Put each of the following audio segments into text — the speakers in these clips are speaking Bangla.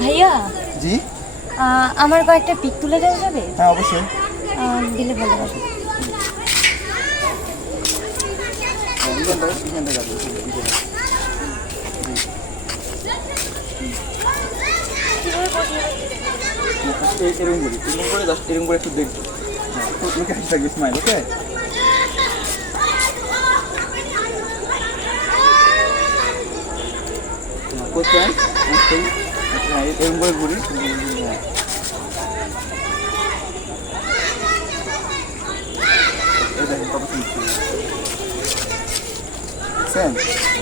ভাইয়া জি। আমার কয়েকটা পিক তুলে দেওয়া যাবে? হ্যাঁ অবশ্যই। দিলে ভালো হবে। এরকম করে জাস্ট এরকম করে একটু দেখবো। লোকে হাসি থাকবে, স্মাইল। ওকে, এরকম করে ঘুরি।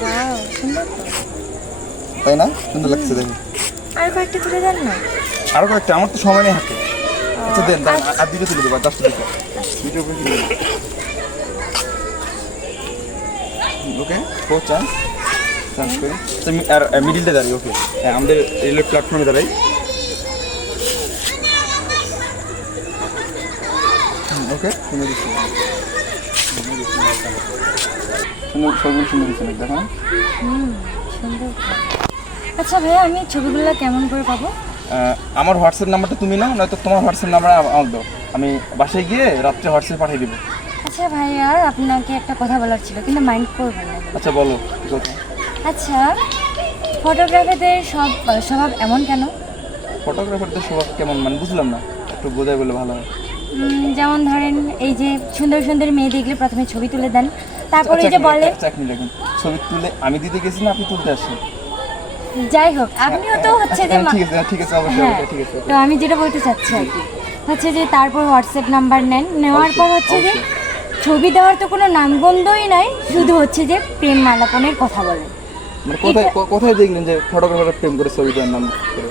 ওয়াও, সুন্দর তো। তাই না? সুন্দর লাগছে দেখো। আর কয়েকটা তুলে দেন না। আরো কয়েকটা, আমার তো সময় নেই হাতে। আচ্ছা দেন, আর দুটো তুলে দেবো, জাস্ট দুটো। ওকে, ফোর চান্স চান্স করে আর মিডিলটা দাঁড়িয়ে। ওকে, হ্যাঁ আমাদের রেলওয়ে প্ল্যাটফর্মে দাঁড়াই। ওকে, সুন্দর দিচ্ছি, সুন্দর সবগুলো সুন্দর দিচ্ছে না, দেখো। সুন্দর। আচ্ছা ভাইয়া, আমি ছবিগুলো কেমন করে পাবো? আমার হোয়াটসঅ্যাপ নাম্বারটা তুমি নাও, নয়তো তোমার হোয়াটসঅ্যাপ নাম্বার আমার দাও, আমি বাসায় গিয়ে রাত্রে হোয়াটসঅ্যাপ পাঠিয়ে দেবো। আচ্ছা ভাইয়া, আপনাকে একটা কথা বলার ছিল, কিন্তু মাইন্ড করবেন না। আচ্ছা বলো, কি কথা? আচ্ছা, ফটোগ্রাফিদের স্বভাব এমন কেন? ফটোগ্রাফারদের স্বভাব কেমন মানে বুঝলাম না, একটু বোঝাই বলে ভালো হয়। যেমন ধরেন, এই যে সুন্দর সুন্দর মেয়ে দেখলে প্রথমে ছবি তুলে দেন, তারপরে এই যে বলে। চাকরি দেখুন, ছবি তুলে আমি দিতে গেছি না আপনি তুলতে আসেন? যাই হোক, আপনিও তো হচ্ছে যে ঠিক আছে, ঠিক আছে, অবশ্যই হ্যাঁ, ঠিক আছে। তো আমি যেটা বলতে চাচ্ছি আর কি, হচ্ছে যে তারপর হোয়াটসঅ্যাপ নাম্বার নেন, নেওয়ার পর হচ্ছে যে ছবি দেওয়ার তো কোনো নামগন্ধই নাই, শুধু হচ্ছে যে প্রেম আলাপনের কথা বলেন। মানে কোথায় কোথায় দেখলেন যে ফটোগ্রাফার প্রেম করে ছবি দেওয়ার নাম করে?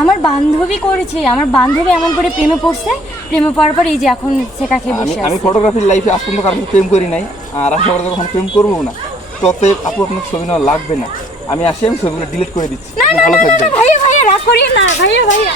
আমার বান্ধবী করেছে, আমার বান্ধবী এমন করে প্রেমে পড়ছে, প্রেমে পড়ার পর এই যে এখন শেখা খেয়ে বসে আমি আছে। ফটোগ্রাফির লাইফে আজ পর্যন্ত কারোর সাথে প্রেম করি নাই, আর আশা করি কখনো প্রেম করবো না। ততএব আপু আপনার ছবি নেওয়া লাগবে না, আমি আসি, আমি ছবিগুলো ডিলিট করে দিচ্ছি। না না ভালো না, থাকবেন। ভাইয়া ভাইয়া রাগ করিয়ে না, ভাইয়া ভাইয়া।